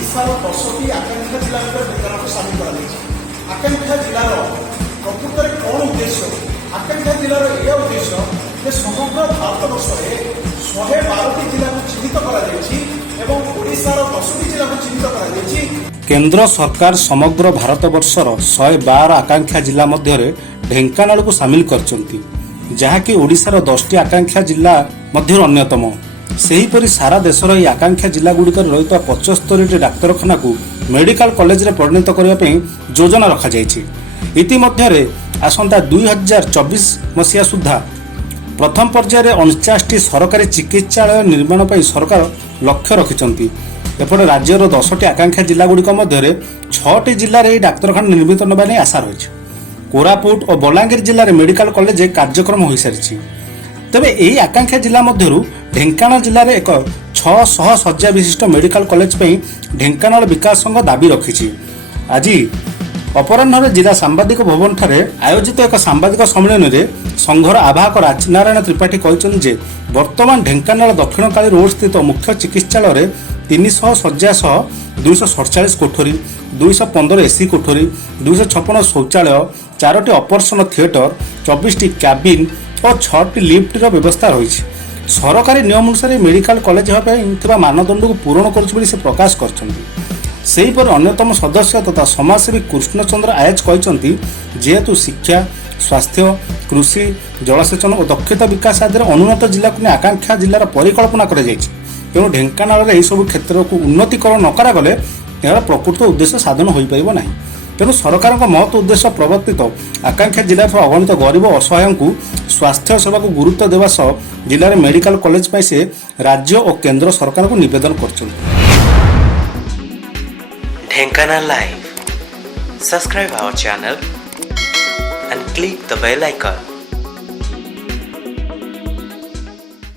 ओडिशार 10टी आकांक्षा जिला ढेंकानाल सामिल कर आकांक्षा जिलार प्रकृत में कौन उद्देश्य आकांक्षा जिलार यह उद्देश्य जे समग्र भारतवर्ष में 112टी जिला को चिन्हित ओडिशार 10टी जिला को चिन्हित केंद्र सरकार समग्र भारतवर्षर 112 आकांक्षा जिला मध्य ढेंकानाल को सामिल करछंती जहाँकि ओडिशार 10टी आकांक्षा जिला मध्य अन्यतम। सेहीपरि सारा देशर यह आकांक्षा जिला गुड़िक रही 75टी डाक्तरखाना को मेडिकल कॉलेज रे परिणत करने योजना रखा जायछि। इतिमध्य आसंता 2024 मसीहा सुधा प्रथम पर्यायर 49टी सरकारी चिकित्सालय निर्माण पर सरकार लक्ष्य रखिंट। एपटे राज्यर 10टी आकांक्षा जिला गुड़िक मध्य 6टी जिले में डाक्तरखाना निर्मित होने नहीं आशा रही। कोरापुट और बलांगीर जिले में मेडिकल कॉलेज कार्यक्रम हो सारी। तेबे यही आकांक्षा जिला मध्य ढेंकानाल जिले में एक 600 शଯ୍या विशिष्ट मेडिकल कॉलेज पर ढेंकानाल विकास संघ दाबी रखी। आज अपराह्न जिला सांबादिक भवन ठारे आयोजित एक सांबादिक सम्मेलन में संघर आवाहक राजनारायण त्रिपाठी कहते वर्तमान ढेंकानाल दक्षिणकाली रोड स्थित मुख्य चिकित्सालय 300 शଯ୍या सह 247 कोठरी 215 एसी कोठरी 256 शौचालय 4टी ऑपरेशन थिएटर 24टी कैबिन और 6टी लिफ्टर व्यवस्था रही। सरकारी नियम अनुसार मेडिकल कॉलेज होगा मानदंड को पूरण कर प्रकाश कर अन्यतम सदस्य तथा समाजसेवी कृष्णचंद्र आयज कहते जेहेतु शिक्षा स्वास्थ्य कृषि जलसेचन और दक्षता विकास आदि अनुन्नत जिला को आकांक्षा जिलार परिकल्पना कर तेणु ढेंकानाल सब क्षेत्र को उन्नतीकरण न करागले यार प्रकृत उद्देश्य साधन हो पार ना। तेणु सरकार महत्व उद्देश्य प्रवर्तित आकांक्षा जिला अगणित गरीब असहाय को स्वास्थ्य सेवा को गुरुत्व देवा सह जिले में मेडिकल कॉलेज पर से राज्य और केंद्र सरकार को निवेदन कर Dhenkanal Live. Subscribe our channel and click the bell icon.